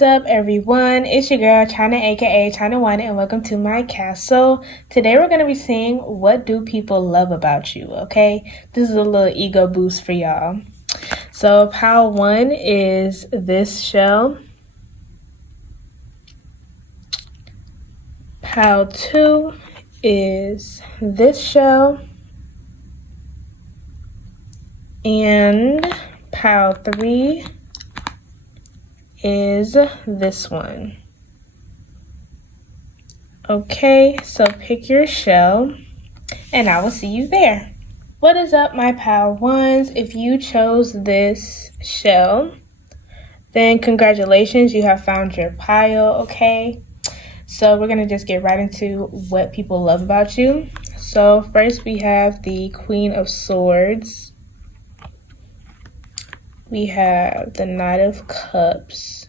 is up, everyone? It's your girl, China, aka China One, and welcome to my castle. Today we're going to be seeing what do people love about you, okay? This is a little ego boost for y'all. So pile 1 is this shell. Pile 2 is this shell. And pile 3 is this one. Okay, so pick your shell and I will see you there. What is up, my pile ones? If you chose this shell, then congratulations, you have found your pile, okay? So we're gonna just get right into what people love about you. So first we have the Queen of Swords. We have the Knight of Cups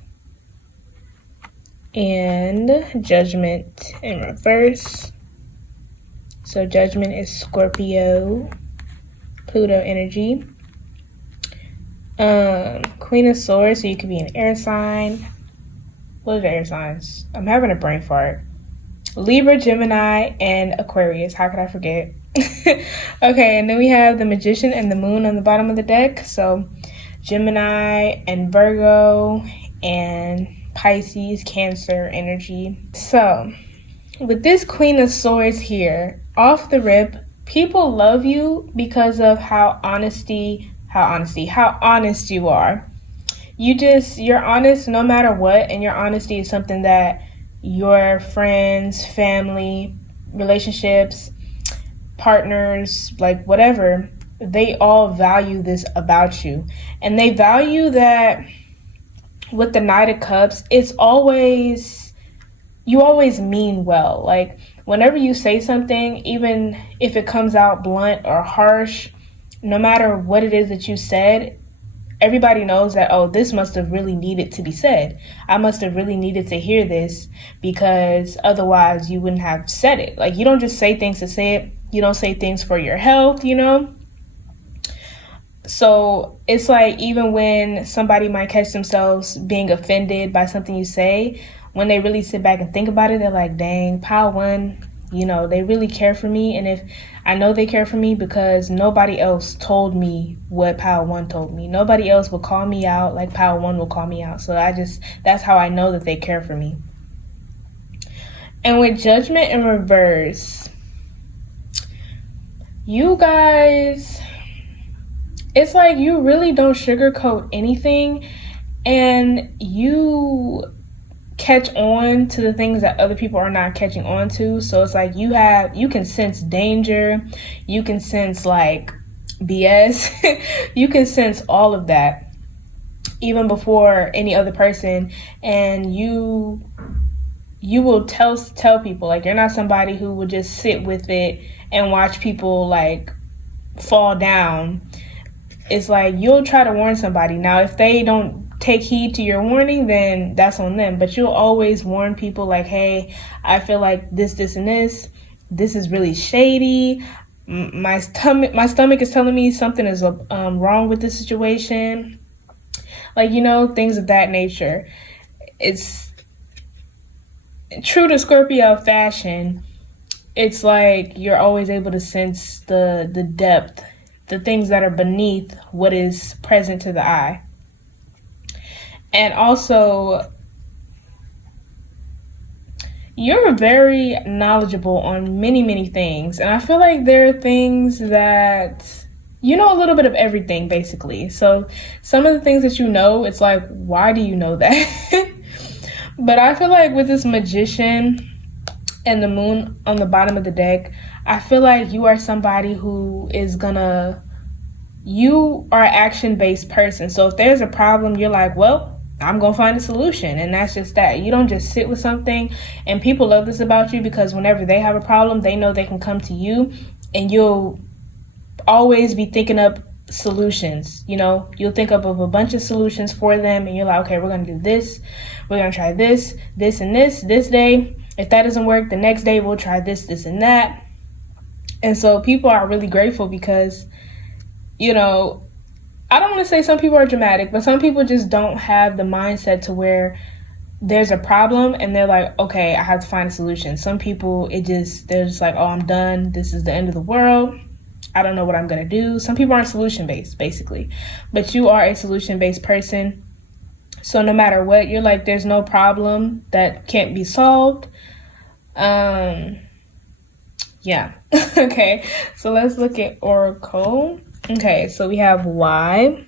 and Judgment in reverse. So Judgment is Scorpio, Pluto energy. Queen of Swords, so you could be an air sign. What are the air signs? I'm having a brain fart. Libra, Gemini, and Aquarius. How could I forget? Okay, and then we have the Magician and the Moon on the bottom of the deck. So Gemini and Virgo and Pisces, Cancer energy. So with this Queen of Swords here, off the rip, people love you because of how honest you are. You're honest no matter what, and your honesty is something that your friends, family, relationships, partners, like whatever, they all value this about you. And they value that with the Knight of Cups, you always mean well. Like whenever you say something, even if it comes out blunt or harsh, no matter what it is that you said, everybody knows that, oh, this must have really needed to be said. I must have really needed to hear this, because otherwise you wouldn't have said it. Like you don't just say things to say it. You don't say things for your health, you know? So it's like, even when somebody might catch themselves being offended by something you say, when they really sit back and think about it, they're like, dang, pile one, they really care for me. And if I know they care for me because nobody else told me what pile one told me. Nobody else will call me out like pile one will call me out. So that's how I know that they care for me. And with Judgment in reverse, you guys, it's like you really don't sugarcoat anything, and you catch on to the things that other people are not catching on to. So it's like you can sense danger, you can sense like BS, you can sense all of that even before any other person, and you will tell people, like, you're not somebody who will just sit with it and watch people like fall down. It's like you'll try to warn somebody. Now, if they don't take heed to your warning, then that's on them. But you'll always warn people like, hey, I feel like this, and this. This is really shady. My stomach is telling me something is wrong with this situation. Like, things of that nature. It's true to Scorpio fashion. It's like you're always able to sense the depth, the things that are beneath what is present to the eye. And also, you're very knowledgeable on many, many things. And I feel like there are things that you know a little bit of everything, basically. So some of the things that it's like, why do you know that? But I feel like with this Magician and the Moon on the bottom of the deck, I feel like you are somebody who you are an action-based person. So if there's a problem, you're like, well, I'm going to find a solution. And that's just that. You don't just sit with something. And people love this about you because whenever they have a problem, they know they can come to you, and you'll always be thinking up solutions. You'll think up of a bunch of solutions for them, and you're like, okay, we're going to do this. We're going to try this, and this day. If that doesn't work, the next day we'll try this, and that. And so people are really grateful because, I don't want to say some people are dramatic, but some people just don't have the mindset to where there's a problem and they're like, okay, I have to find a solution. Some people, they're just like, oh, I'm done. This is the end of the world. I don't know what I'm going to do. Some people aren't solution based, basically, but you are a solution based person. So no matter what, you're like, there's no problem that can't be solved. Yeah. Okay. So let's look at Oracle. Okay. So we have Y.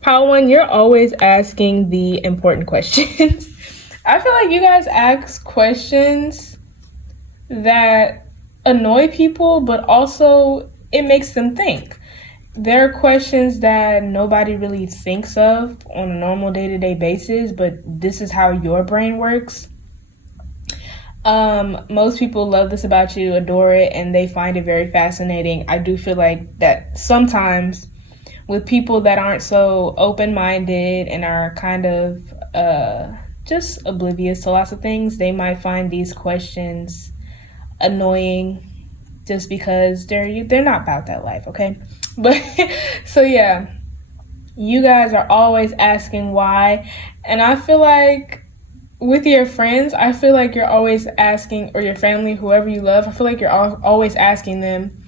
Pile 1, you're always asking the important questions. I feel like you guys ask questions that annoy people, but also it makes them think. There are questions that nobody really thinks of on a normal day-to-day basis, but this is how your brain works. Most people love this about you, adore it, and they find it very fascinating. I do feel like that sometimes with people that aren't so open-minded and are kind of just oblivious to lots of things, they might find these questions annoying just because they're not about that life, okay? But so yeah, you guys are always asking why, and I feel like with your friends, I feel like you're always asking, or your family, whoever you love, I feel like you're always asking them,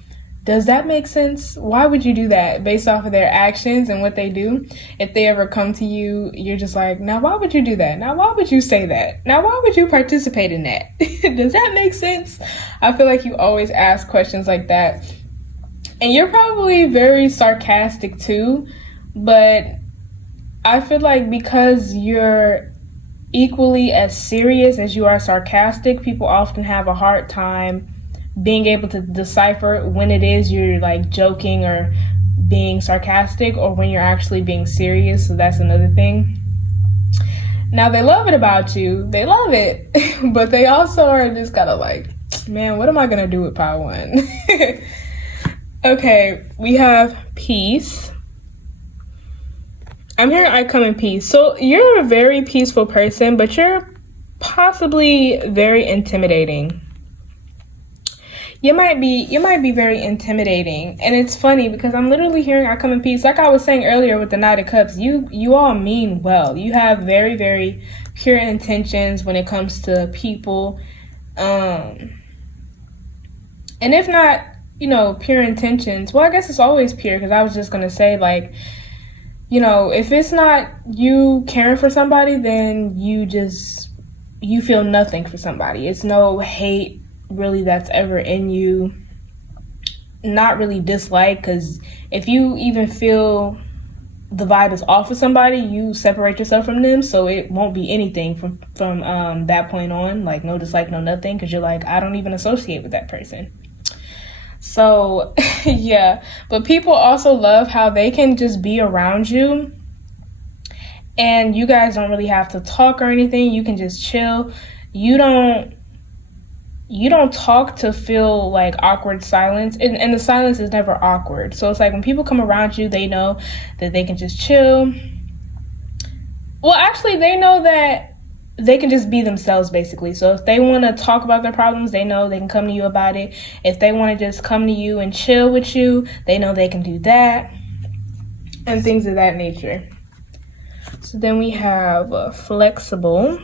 does that make sense? Why would you do that? Based off of their actions and what they do. If they ever come to you, you're just like, now why would you do that? Now why would you say that? Now why would you participate in that? Does that make sense? I feel like you always ask questions like that. And you're probably very sarcastic too, but I feel like because you're equally as serious as you are sarcastic, people often have a hard time being able to decipher when it is you're like joking or being sarcastic or when you're actually being serious. So that's another thing. Now they love it about you. They love it. But they also are just kind of like, man, what am I going to do with Pile 1? Okay, we have peace. I'm hearing I come in peace. So you're a very peaceful person, but you're possibly very intimidating. You might be very intimidating, and it's funny because I'm literally hearing I come in peace. Like I was saying earlier with the Knight of Cups, you all mean well. You have very, very pure intentions when it comes to people, and if not, pure intentions. Well, I guess it's always pure because I was just gonna say like, if it's not you caring for somebody, then you feel nothing for somebody. It's no hate really that's ever in you, not really dislike, because if you even feel the vibe is off of somebody, you separate yourself from them, so it won't be anything from that point on, like no dislike, no nothing, because you're like, I don't even associate with that person. So yeah, but people also love how they can just be around you and you guys don't really have to talk or anything. You can just chill. You don't talk to feel like awkward silence, and the silence is never awkward. So it's like when people come around you, they know that they can just chill. Well, actually, they know that they can just be themselves, basically. So if they want to talk about their problems, they know they can come to you about it. If they want to just come to you and chill with you, they know they can do that, and things of that nature. So then we have flexible.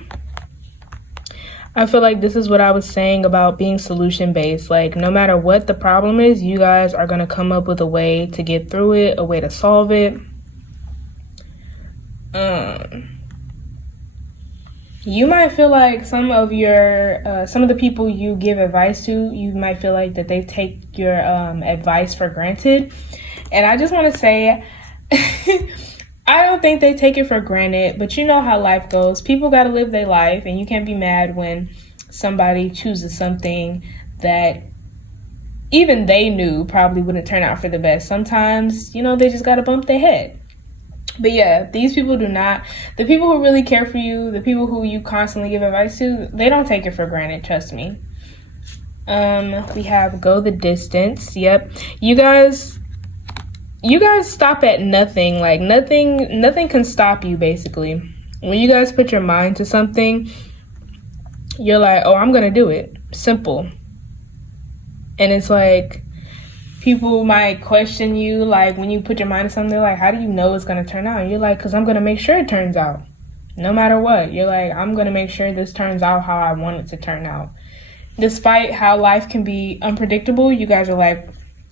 I feel like this is what I was saying about being solution-based. Like, no matter what the problem is, you guys are going to come up with a way to get through it, a way to solve it. You might feel like some of the people you give advice to, you might feel like that they take your advice for granted. And I just want to say, I don't think they take it for granted, but you know how life goes. People got to live their life, and you can't be mad when somebody chooses something that even they knew probably wouldn't turn out for the best. Sometimes, they just got to bump their head. But yeah, these people do not. The people who really care for you, the people who you constantly give advice to, they don't take it for granted, trust me. We have go the distance. Yep. You guys stop at nothing. Like nothing can stop you, basically. When you guys put your mind to something, you're like, oh, I'm gonna do it. Simple. And it's like, people might question you, like when you put your mind to something, they're like, how do you know it's gonna turn out? And you're like, because I'm gonna make sure it turns out. No matter what, you're like, I'm going to make sure this turns out how I want it to turn out. Despite how life can be unpredictable, you guys are like,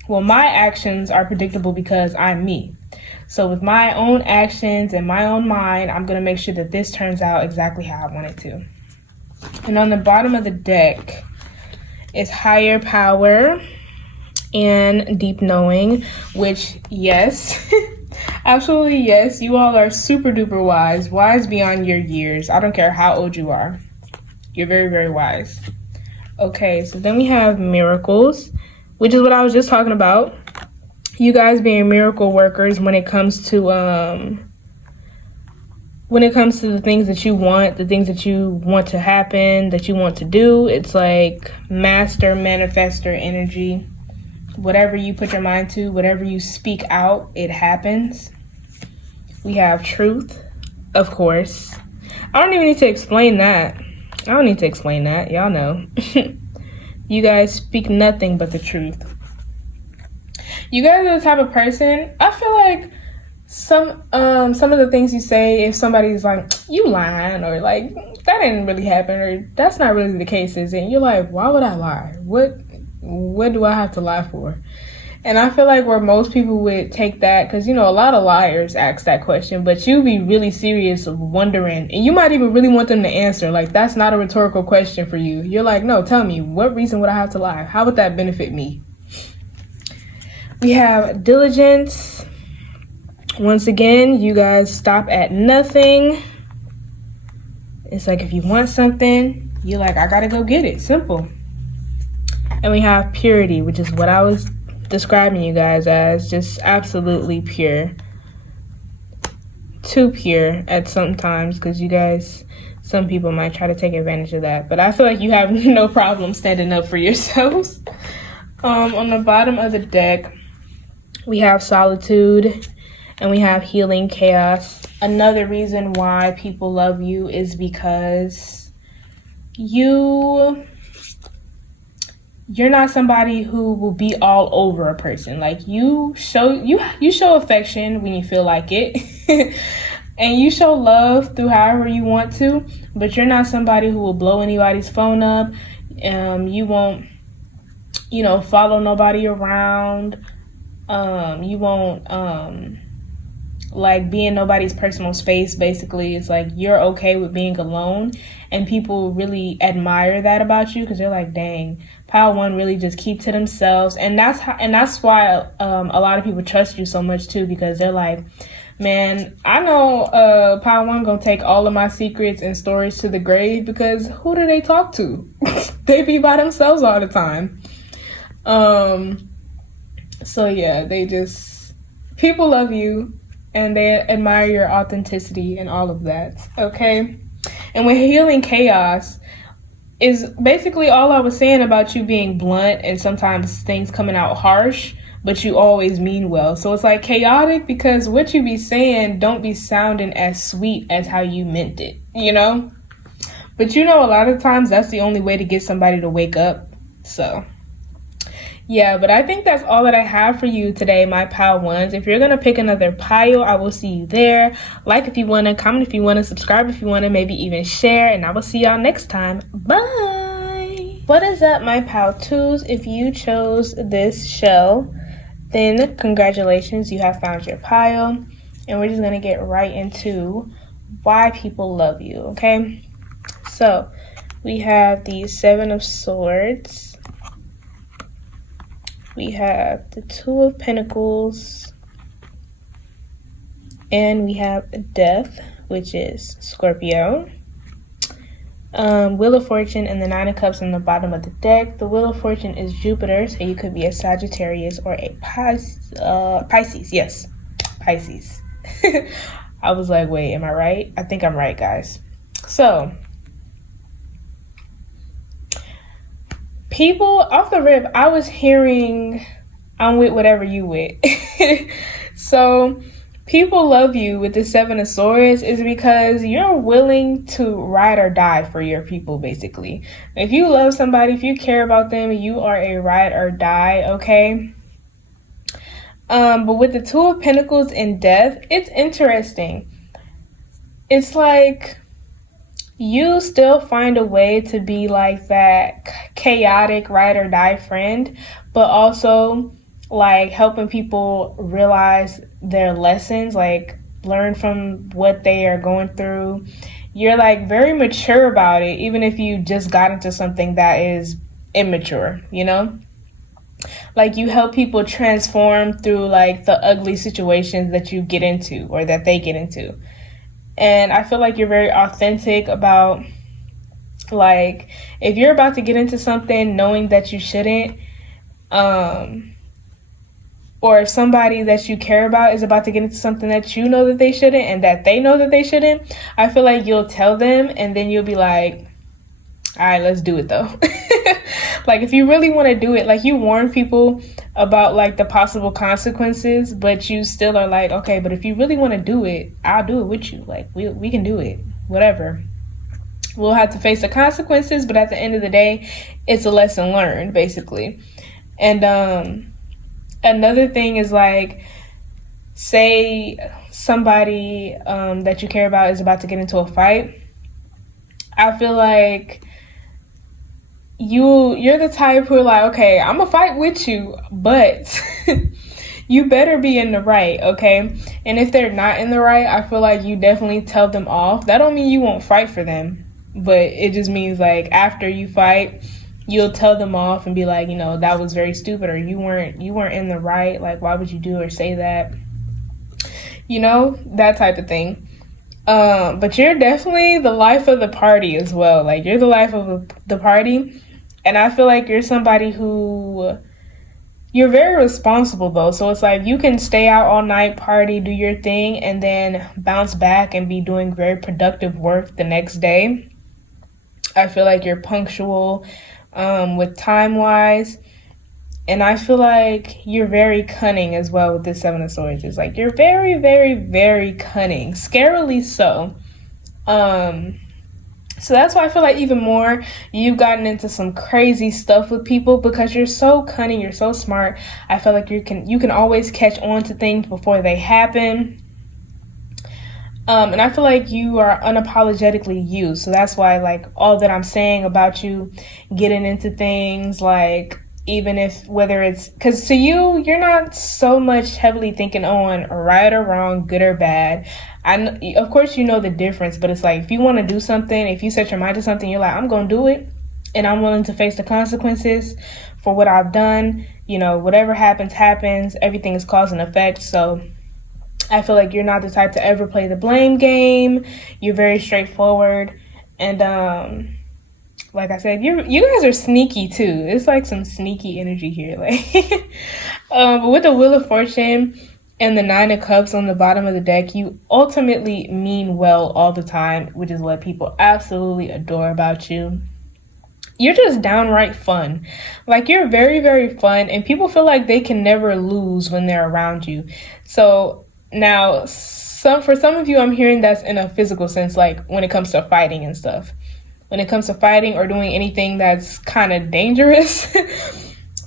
well, my actions are predictable because I'm me. So with my own actions and my own mind, I'm going to make sure that this turns out exactly how I want it to. And on the bottom of the deck is higher power and deep knowing, which, yes, absolutely yes, you all are super duper wise beyond your years. I don't care how old you are. You're very, very wise. Okay, so then we have miracles, which is what I was just talking about. You guys being miracle workers when it comes to the things that you want, the things that you want to happen, that you want to do. It's like master manifestor energy. Whatever you put your mind to, whatever you speak out, it happens. We have truth, of course. I don't even need to explain that. Y'all know. You guys speak nothing but the truth. You guys are the type of person, I feel like some of the things you say, if somebody's like, you lying, or like, that didn't really happen, or that's not really the case, is it? And you're like, why would I lie? What do I have to lie for? And I feel like where most people would take that, because, you know, a lot of liars ask that question, but you be really serious of wondering, and you might even really want them to answer. Like, that's not a rhetorical question for you. You're like, no, tell me, what reason would I have to lie? How would that benefit me? We have diligence. Once again, you guys stop at nothing. It's like if you want something, you're like, I gotta go get it. Simple. And we have purity, which is what I was describing you guys as, just absolutely pure. Too pure at sometimes, because you guys, some people might try to take advantage of that. But I feel like you have no problem standing up for yourselves. On the bottom of the deck, we have solitude and we have healing chaos. Another reason why people love you is because you're not somebody who will be all over a person. Like, you show affection when you feel like it. And you show love through however you want to, but you're not somebody who will blow anybody's phone up. You won't, follow nobody around. You won't like be in nobody's personal space. Basically, it's like you're okay with being alone, and people really admire that about you because they're like, dang, Pile One really just keep to themselves. And that's why a lot of people trust you so much too, because they're like, man, I know Pile One gonna take all of my secrets and stories to the grave, because who do they talk to? They be by themselves all the time. So yeah, people love you and they admire your authenticity and all of that, okay? And with healing chaos is basically all I was saying about you being blunt and sometimes things coming out harsh, but you always mean well. So it's like chaotic because what you be saying don't be sounding as sweet as how you meant it, But a lot of times that's the only way to get somebody to wake up, so... yeah, but I think that's all that I have for you today, my Pile Ones. If you're going to pick another pile, I will see you there. Like if you want to, comment if you want to, subscribe if you want to, maybe even share. And I will see y'all next time. Bye! What is up, my Pile Twos? If you chose this show, then congratulations, you have found your pile. And we're just going to get right into why people love you, okay? So, we have the Seven of Swords. We have the Two of Pentacles, and we have Death, which is Scorpio. Wheel of Fortune and the Nine of Cups on the bottom of the deck. The Wheel of Fortune is Jupiter, so you could be a Sagittarius or a Pisces. Yes, Pisces. I was like, wait, am I right? I think I'm right, guys. So, people, off the rip, I was hearing, I'm with whatever you with. So, people love you with the Seven of Swords is because you're willing to ride or die for your people, basically. If you love somebody, if you care about them, you are a ride or die, okay? But with the Two of Pentacles and Death, it's interesting. it's like you still find a way to be like that chaotic ride or die friend, but also like helping people realize their lessons, like learn from what they are going through. You're like very mature about it, even if you just got into something that is immature, you know? Like you help people transform through like the ugly situations that you get into or that they get into. And I feel like you're very authentic about like if you're about to get into something knowing that you shouldn't, um or if somebody that you care about is about to get into something that you know that they shouldn't and that they know that they shouldn't, I feel like you'll tell them and then you'll be like, all right, let's do it though. Like if you really want to do it, like you warn people about like the possible consequences, but you still are like, okay, but if you really want to do it, I'll do it with you. Like we can do it, whatever. We'll have to face the consequences, but at the end of the day, it's a lesson learned, basically. And another thing is like, say somebody that you care about is about to get into a fight. I feel like you're the type who are like, okay, I'm gonna fight with you, but you better be in the right, okay? And if they're not in the right, I feel like you definitely tell them off. That don't mean you won't fight for them, but it just means like after you fight, you'll tell them off and be like, you know, that was very stupid, or you weren't in the right. Like, why would you do or say that? You know, that type of thing. But you're definitely the life of the party as well. Like you're the life of the party. And I feel like you're somebody who, you're very responsible though. So it's like you can stay out all night, party, do your thing, and then bounce back and be doing very productive work the next day. I feel like you're punctual with time wise. And I feel like you're very cunning as well with this Seven of Swords. It's like you're very, very, very cunning. Scarily so. So that's why I feel like even more you've gotten into some crazy stuff with people because you're so cunning, you're so smart. I feel like you can always catch on to things before they happen. And I feel like you are unapologetically you. So that's why like all that I'm saying about you getting into things, like even if whether it's because to you're not so much heavily thinking on right or wrong, good or bad. Of course you know the difference, but it's like if you want to do something, if you set your mind to something, you're like, I'm gonna do it and I'm willing to face the consequences for what I've done. You know, whatever happens, everything is cause and effect. So I feel like you're not the type to ever play the blame game. You're very straightforward. And like I said, you guys are sneaky too. It's like some sneaky energy here. Like but with the Wheel of Fortune and the Nine of Cups on the bottom of the deck, you ultimately mean well all the time, which is what people absolutely adore about you. You're just downright fun. Like you're very, very fun, and people feel like they can never lose when they're around you. So now, for some of you, I'm hearing that's in a physical sense, like when it comes to fighting and stuff. When it comes to fighting or doing anything that's kind of dangerous,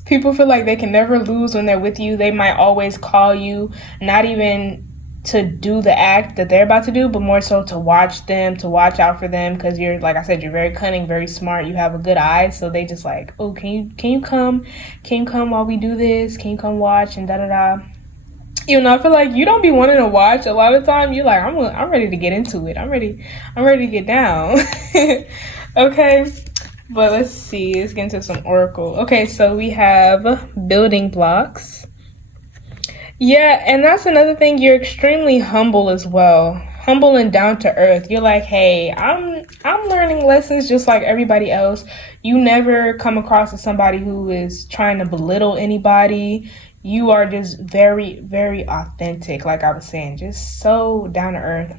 people feel like they can never lose when they're with you. They might always call you, not even to do the act that they're about to do, but more so to watch them, to watch out for them, because you're, like I said, you're very cunning, very smart, you have a good eye. So they just like, oh, can you come while we do this? Can you come watch and da da da. You know, I feel like you don't be wanting to watch. A lot of time you're like, I'm ready to get into it. I'm ready to get down. Okay, but let's see. Let's get into some oracle. Okay, so we have building blocks. Yeah, and that's another thing. You're extremely humble as well. Humble and down to earth. You're like, hey, I'm learning lessons just like everybody else. You never come across as somebody who is trying to belittle anybody. You are just very, very authentic, like I was saying, just so down to earth.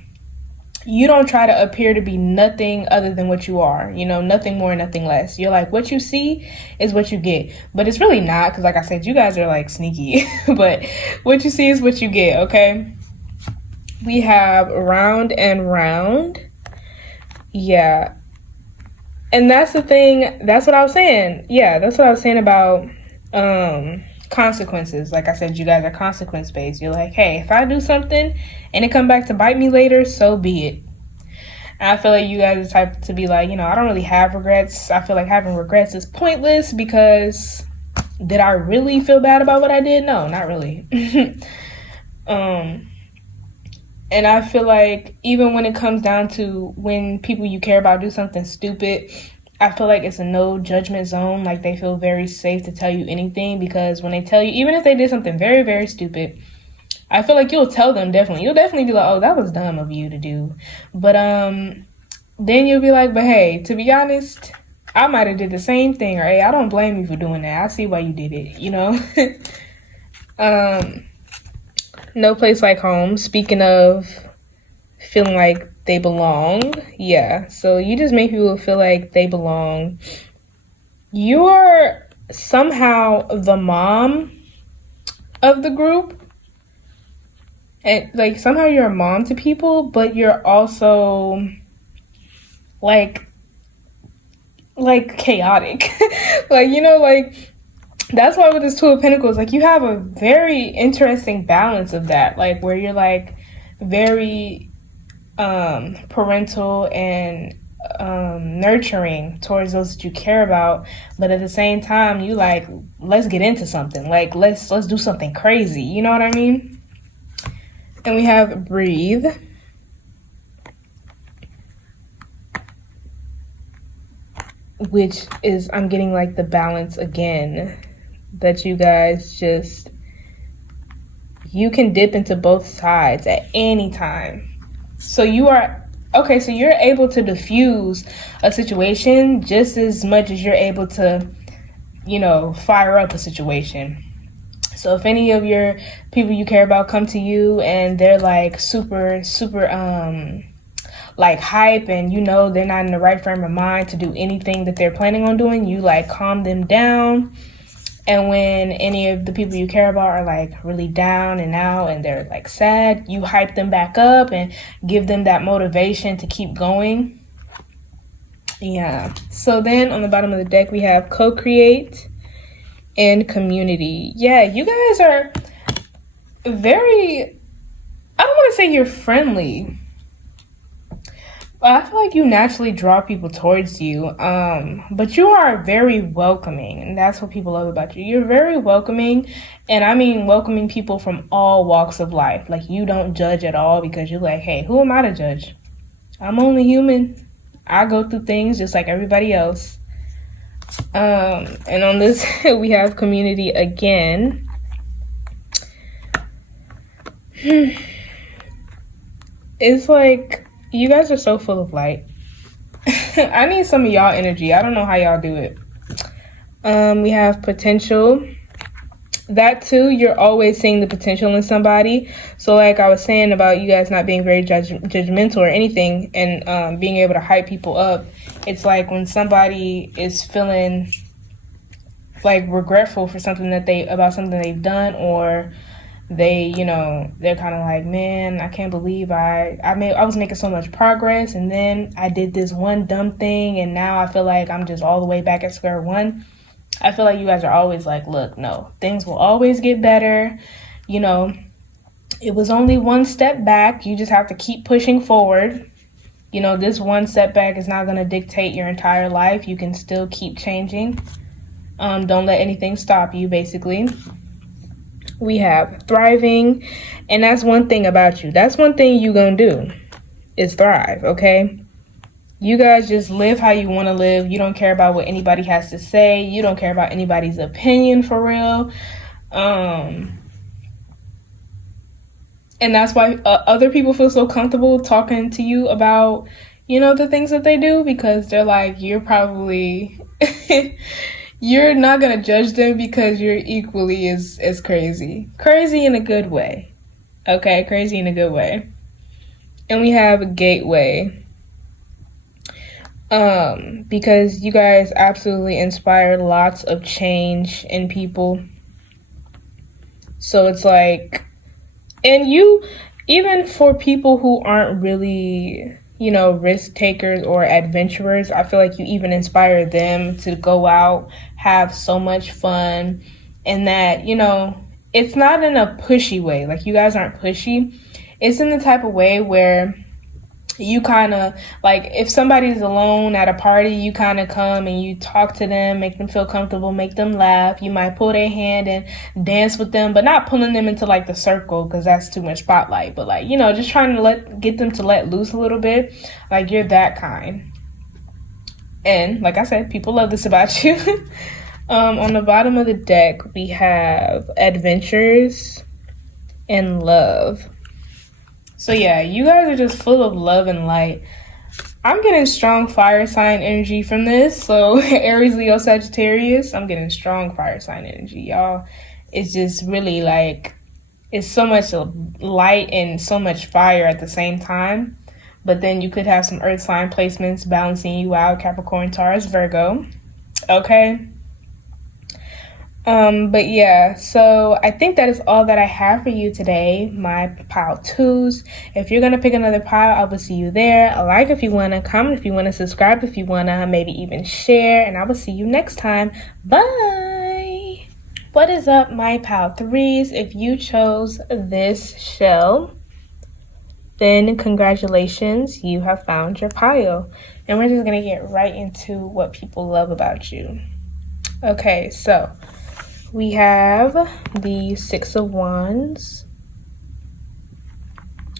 You don't try to appear to be nothing other than what you are, you know, nothing more, nothing less. You're like, what you see is what you get. But it's really not, because like I said, you guys are like sneaky. But what you see is what you get, okay? We have round and round. Yeah. And that's the thing. That's what I was saying. Yeah, that's what I was saying about consequences. Like I said, you guys are consequence based. You're like, hey, if I do something and it come back to bite me later, so be it. And I feel like you guys are the type to be like, I don't really have regrets. I feel like having regrets is pointless because did I really feel bad about what I did? No, not really. um, and I feel like even when it comes down to when people you care about do something stupid, I feel like it's a no judgment zone. Like they feel very safe to tell you anything because when they tell you, even if they did something very, very stupid, I feel like you'll tell them definitely. You'll definitely be like, oh, that was dumb of you to do. But then you'll be like, but hey, to be honest, I might have did the same thing. Or hey, I don't blame you for doing that. I see why you did it, No place like home. Speaking of feeling like they belong. Yeah, so you just make people feel like they belong. You are somehow the mom of the group. And like somehow you're a mom to people, but you're also like chaotic. like that's why with this Two of Pentacles, like you have a very interesting balance of that, like where you're like very parental and nurturing towards those that you care about, but at the same time you like, let's get into something, like let's do something crazy, you know what I mean? And we have breathe. Which is, I'm getting like the balance again, that you guys just, you can dip into both sides at any time. So you're able to diffuse a situation just as much as you're able to, fire up a situation. So if any of your people you care about come to you and they're like super, like hype and they're not in the right frame of mind to do anything that they're planning on doing, you like calm them down. And when any of the people you care about are like really down and out and they're like sad, you hype them back up and give them that motivation to keep going. Yeah. So then on the bottom of the deck, we have co-create and community. Yeah, you guys are very, I don't want to say you're friendly, but I feel like you naturally draw people towards you. But you are very welcoming, and that's what people love about you. You're very welcoming, and I mean welcoming people from all walks of life. Like you don't judge at all because you're like, hey, who am I to judge? I'm only human. I go through things just like everybody else. And on this, we have community again. It's like, you guys are so full of light. I need some of y'all energy. I don't know how y'all do it. We have potential. That too, you're always seeing the potential in somebody. So like I was saying about you guys not being very judgmental or anything and being able to hype people up. It's like when somebody is feeling like regretful for something about something they've done, or they, they're kind of like, man, I can't believe I was making so much progress and then I did this one dumb thing and now I feel like I'm just all the way back at square one. I feel like you guys are always like, look, no, things will always get better. It was only one step back. You just have to keep pushing forward. This one setback is not going to dictate your entire life. You can still keep changing. Don't let anything stop you, basically. We have thriving, and that's one thing about you. That's one thing you're going to do is thrive, okay? You guys just live how you want to live. You don't care about what anybody has to say. You don't care about anybody's opinion for real. And that's why other people feel so comfortable talking to you about, the things that they do, because they're like, you're probably, you're not going to judge them because you're equally as crazy. Crazy in a good way. Okay, crazy in a good way. And we have a gateway. Because you guys absolutely inspired lots of change in people. So it's like, and you, even for people who aren't really, risk takers or adventurers, I feel like you even inspire them to go out, have so much fun, and that, it's not in a pushy way. Like, you guys aren't pushy. It's in the type of way where you kind of like, if somebody's alone at a party, you kind of come and you talk to them, make them feel comfortable, make them laugh. You might pull their hand and dance with them, but not pulling them into like the circle because that's too much spotlight. But like, just trying to get them to let loose a little bit. Like, you're that kind. And like I said, people love this about you. On the bottom of the deck, we have adventures and love. So yeah, you guys are just full of love and light. I'm getting strong fire sign energy from this. So Aries, Leo, Sagittarius, I'm getting strong fire sign energy, y'all. It's just really like, it's so much light and so much fire at the same time. But then you could have some earth sign placements balancing you out, Capricorn, Taurus, Virgo. Okay. But yeah, so I think that is all that I have for you today, my pile twos. If you're gonna pick another pile, I will see you there. Like if you wanna, comment if you wanna, subscribe if you wanna, maybe even share, and I will see you next time. Bye. What is up, my pile threes? If you chose this shell, then congratulations, you have found your pile. And we're just gonna get right into what people love about you. Okay, so we have the Six of Wands.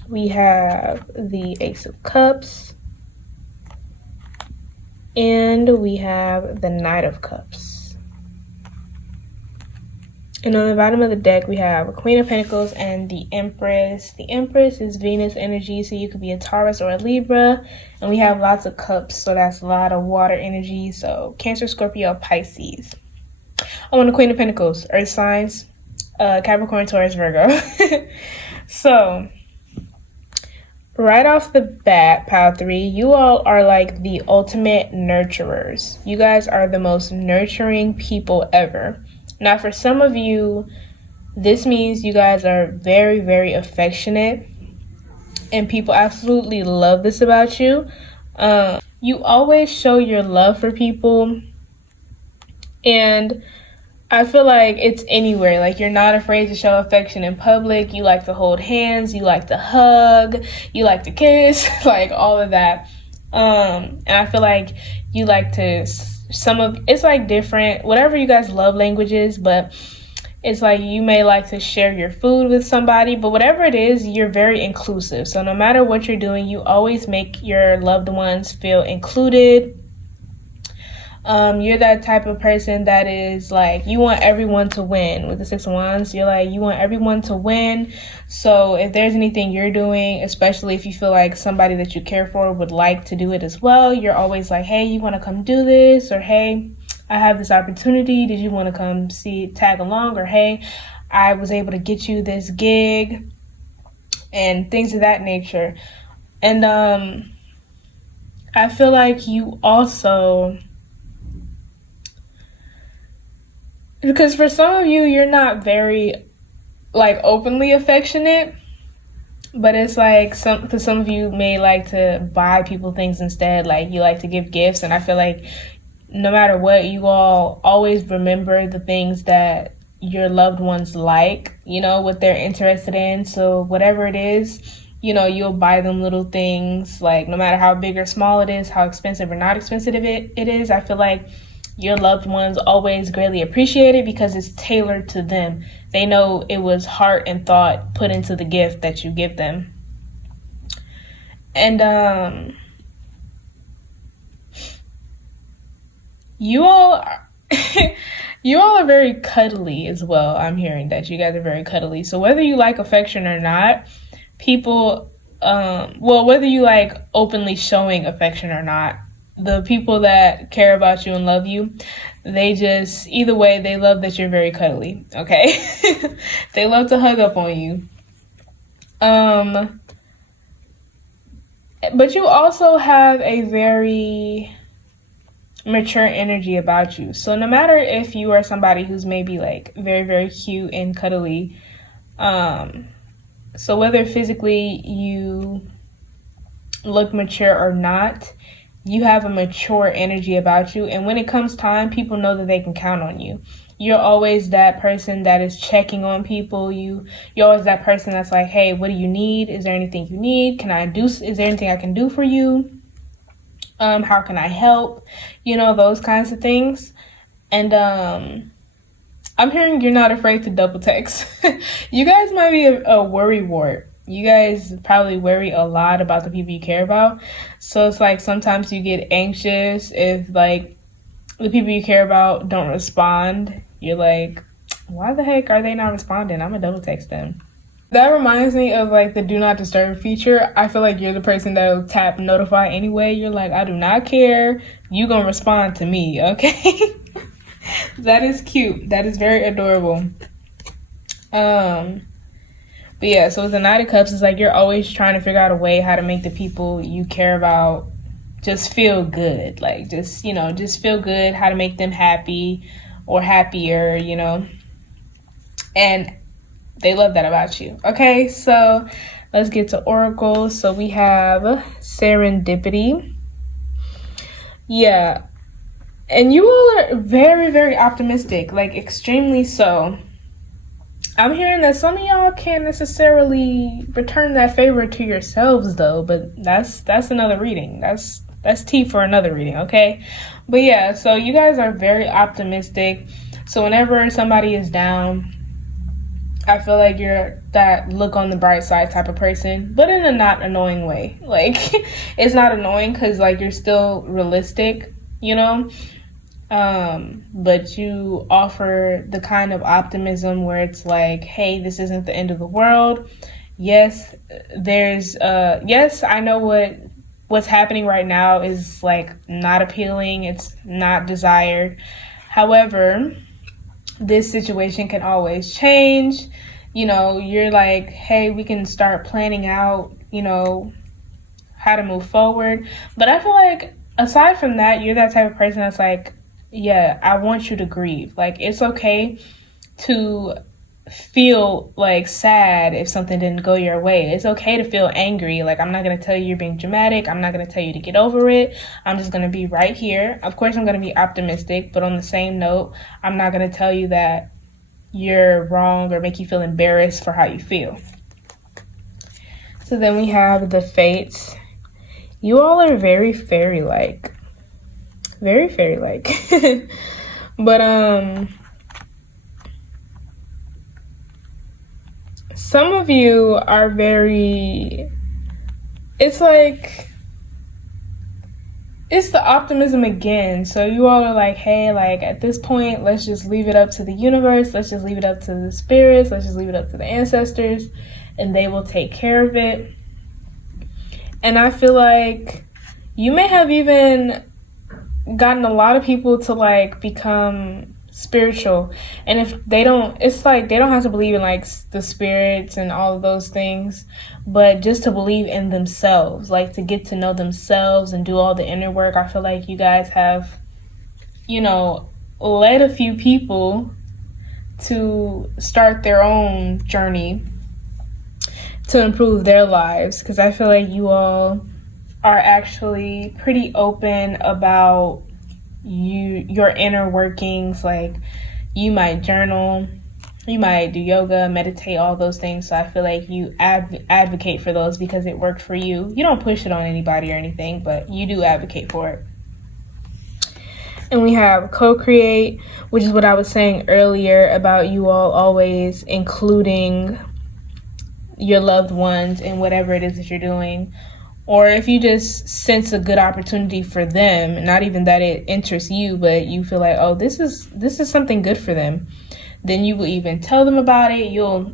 We have the Ace of Cups. And we have the Knight of Cups. And on the bottom of the deck, we have a Queen of Pentacles and the Empress. The Empress is Venus energy, so you could be a Taurus or a Libra. And we have lots of cups, so that's a lot of water energy. So Cancer, Scorpio, Pisces. Oh, and the Queen of Pentacles, Earth signs, Capricorn, Taurus, Virgo. So, right off the bat, pile three, you all are like the ultimate nurturers. You guys are the most nurturing people ever. Now, for some of you, this means you guys are very, very affectionate, and people absolutely love this about you. You always show your love for people, and I feel like it's anywhere. Like, you're not afraid to show affection in public. You like to hold hands. You like to hug. You like to kiss. Like, all of that. And I feel like you like to, it's like different, whatever you guys love languages, but it's like you may like to share your food with somebody, but whatever it is, you're very inclusive. So no matter what you're doing, you always make your loved ones feel included. You're that type of person that is like, you want everyone to win. With the Six of Wands, you're like, you want everyone to win. So if there's anything you're doing, especially if you feel like somebody that you care for would like to do it as well, you're always like, hey, you want to come do this? Or hey, I have this opportunity. Did you want to come tag along? Or hey, I was able to get you this gig, and things of that nature. And I feel like you also, because for some of you, you're not very like openly affectionate, but it's like for some of you may like to buy people things instead. Like, you like to give gifts, and I feel like no matter what, you all always remember the things that your loved ones like, what they're interested in. So whatever it is, you'll buy them little things, like no matter how big or small it is, how expensive or not expensive it is. I feel like your loved ones always greatly appreciate it because it's tailored to them. They know it was heart and thought put into the gift that you give them. And you all are very cuddly as well. I'm hearing that you guys are very cuddly. So whether you like affection or not, people, whether you like openly showing affection or not, the people that care about you and love you, they just, either way, they love that you're very cuddly, okay? They love to hug up on you. But you also have a very mature energy about you. So no matter if you are somebody who's maybe like very, very cute and cuddly, so whether physically you look mature or not, you have a mature energy about you, and when it comes time, people know that they can count on you. you're always that person that is checking on people. You're always that person that's like, hey, what do you need? Is there anything you need? Is there anything I can do for you? How can I help? Those kinds of things. And I'm hearing you're not afraid to double text. You guys might be a worry wart. You guys probably worry a lot about the people you care about. So it's like sometimes you get anxious if like the people you care about don't respond. You're like, why the heck are they not responding? I'm gonna double text them. That reminds me of like the do not disturb feature. I feel like you're the person that'll tap notify anyway. You're like, I do not care. You gonna respond to me, okay? That is cute. That is very adorable. But yeah, so with the Knight of Cups, it's like you're always trying to figure out a way how to make the people you care about just feel good. Like, just feel good, how to make them happy or happier, And they love that about you. Okay, so let's get to Oracle. So we have Serendipity. Yeah. And you all are very, very optimistic, like extremely so. I'm hearing that some of y'all can't necessarily return that favor to yourselves though, but that's another reading. That's tea for another reading, okay? But yeah, so you guys are very optimistic. So whenever somebody is down, I feel like you're that look on the bright side type of person, but in a not annoying way. Like, it's not annoying because like you're still realistic, but you offer the kind of optimism where it's like, hey, this isn't the end of the world. Yes, I know what's happening right now is like not appealing. It's not desired. However, this situation can always change. You're like, hey, we can start planning out, how to move forward. But I feel like aside from that, you're that type of person that's like, yeah, I want you to grieve. Like, it's okay to feel like sad if something didn't go your way. It's okay to feel angry. Like, I'm not going to tell you you're being dramatic. I'm not going to tell you to get over it. I'm just going to be right here. Of course, I'm going to be optimistic, but on the same note, I'm not going to tell you that you're wrong or make you feel embarrassed for how you feel. So then we have the Fates. You all are very fairy-like. Very fairy-like. But, some of you are it's like, it's the optimism again. So you all are like, hey, like at this point, let's just leave it up to the universe. Let's just leave it up to the spirits. Let's just leave it up to the ancestors, and they will take care of it. And I feel like you may have even gotten a lot of people to like become spiritual, and if they don't, it's like they don't have to believe in like the spirits and all of those things, but just to believe in themselves, like to get to know themselves and do all the inner work. I feel like you guys have led a few people to start their own journey to improve their lives, because I feel like you all are actually pretty open about your inner workings. Like, you might journal, you might do yoga, meditate, all those things. So I feel like you advocate for those because it worked for you. You don't push it on anybody or anything, but you do advocate for it. And we have co-create, which is what I was saying earlier about you all always including your loved ones in whatever it is that you're doing. Or if you just sense a good opportunity for them, not even that it interests you, but you feel like, oh, this is something good for them, then you will even tell them about it. You'll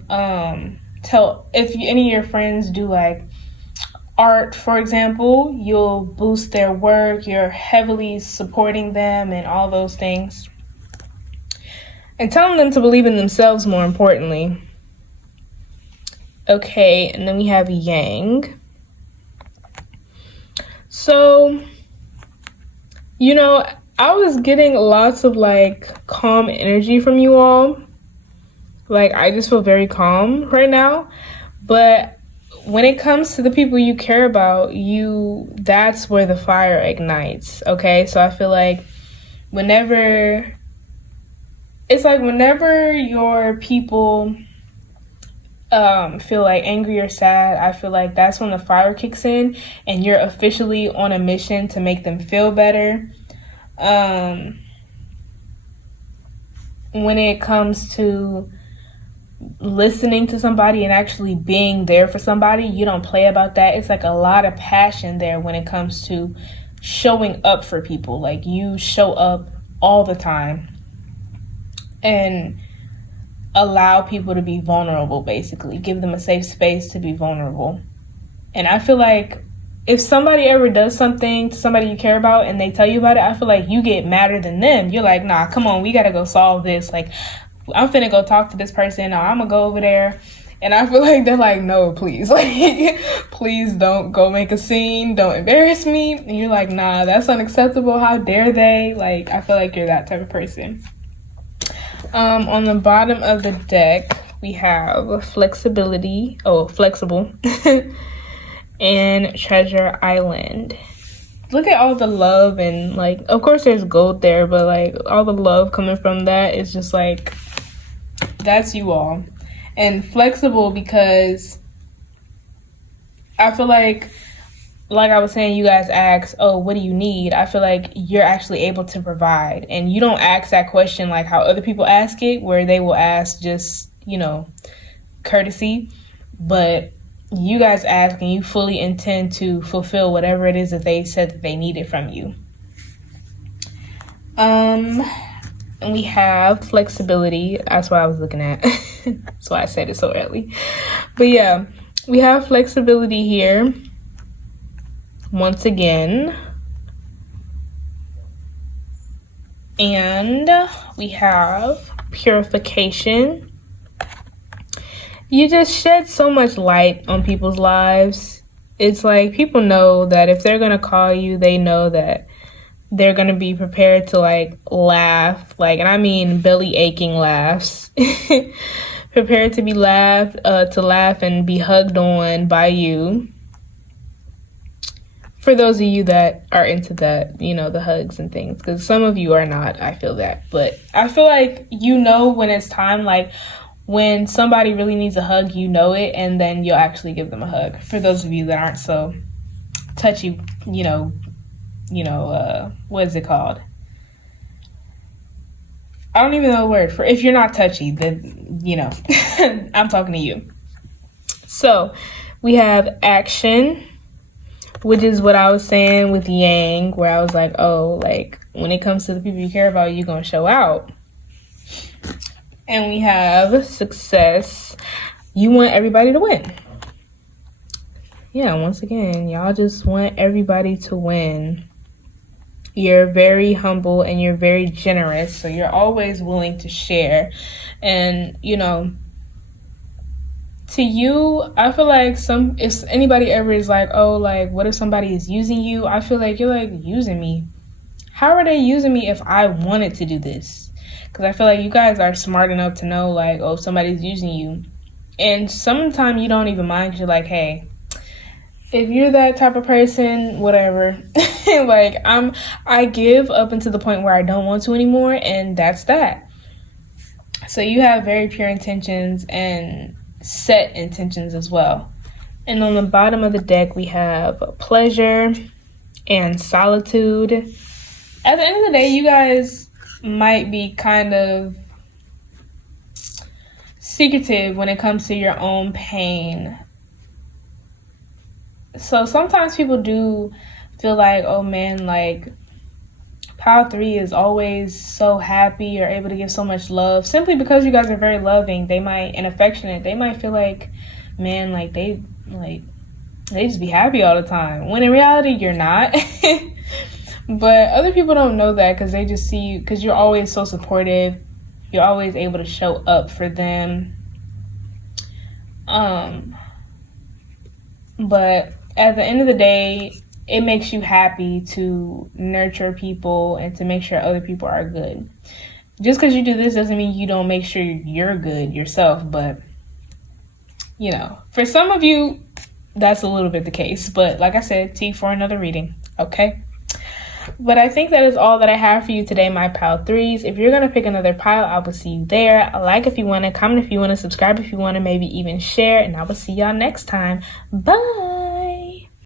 tell, if any of your friends do like art, for example, you'll boost their work. You're heavily supporting them and all those things. And telling them to believe in themselves, more importantly. Okay, and then we have Yang. So, I was getting lots of like calm energy from you all. Like, I just feel very calm right now. But when it comes to the people you care about, that's where the fire ignites. Okay, so I feel like whenever it's like whenever your people feel like angry or sad, I feel like that's when the fire kicks in and you're officially on a mission to make them feel better. When it comes to listening to somebody and actually being there for somebody, you don't play about that. It's like a lot of passion there when it comes to showing up for people. Like, you show up all the time and allow people to be vulnerable, basically. Give them a safe space to be vulnerable. And I feel like if somebody ever does something to somebody you care about and they tell you about it, I feel like you get madder than them. You're like, nah, come on, we gotta go solve this. Like, I'm finna go talk to this person, or I'm gonna go over there. And I feel like they're like, no, please. Like, please don't go make a scene. Don't embarrass me. And you're like, nah, that's unacceptable. How dare they? Like, I feel like you're that type of person. On the bottom of the deck, we have flexibility. Oh, flexible. And Treasure Island. Look at all the love and, like, of course there's gold there, but, like, all the love coming from that is just, like, that's you all. And flexible because I feel like I was saying, you guys ask, oh, what do you need? I feel like you're actually able to provide. And you don't ask that question like how other people ask it, where they will ask just, courtesy. But you guys ask and you fully intend to fulfill whatever it is that they said that they needed from you. And we have flexibility. That's what I was looking at. That's why I said it so early. But yeah, we have flexibility here. Once again. And we have purification. You just shed so much light on people's lives. It's like people know that if they're going to call you, they know that they're going to be prepared to like laugh. Like, and I mean belly aching laughs. Prepared to laugh and be hugged on by you. For those of you that are into that, the hugs and things, because some of you are not, I feel that. But I feel like when it's time, like when somebody really needs a hug, it, and then you'll actually give them a hug. For those of you that aren't so touchy, what is it called? I don't even know the word for, if you're not touchy, then, I'm talking to you. So we have action, which is what I was saying with Yang, where I was like, oh, like when it comes to the people you care about, you're going to show out. And we have success. You want everybody to win. Yeah, once again, y'all just want everybody to win. You're very humble and you're very generous. So you're always willing to share. And, to you, I feel like if anybody ever is like, oh, like, what if somebody is using you? I feel like you're like, using me? How are they using me if I wanted to do this? Because I feel like you guys are smart enough to know, like, oh, somebody's using you. And sometimes you don't even mind, because you're like, hey, if you're that type of person, whatever. Like, I give up until the point where I don't want to anymore, and that's that. So you have very pure intentions and set intentions as well. And on the bottom of the deck, we have pleasure and solitude. At the end of the day, you guys might be kind of secretive when it comes to your own pain. So sometimes people do feel like, oh man, like Pile 3 is always so happy or able to give so much love simply because you guys are very loving. They might, and affectionate. They might feel like, man, like they just be happy all the time. When in reality, you're not. But other people don't know that because they just see you, because you're always so supportive. You're always able to show up for them. But at the end of the day, it makes you happy to nurture people and to make sure other people are good. Just because you do this doesn't mean you don't make sure you're good yourself. But, for some of you, that's a little bit the case. But like I said, tea for another reading. Okay? But I think that is all that I have for you today, my pile threes. If you're going to pick another pile, I will see you there. Like if you want to, comment if you want to, subscribe if you want to, maybe even share. And I will see y'all next time. Bye.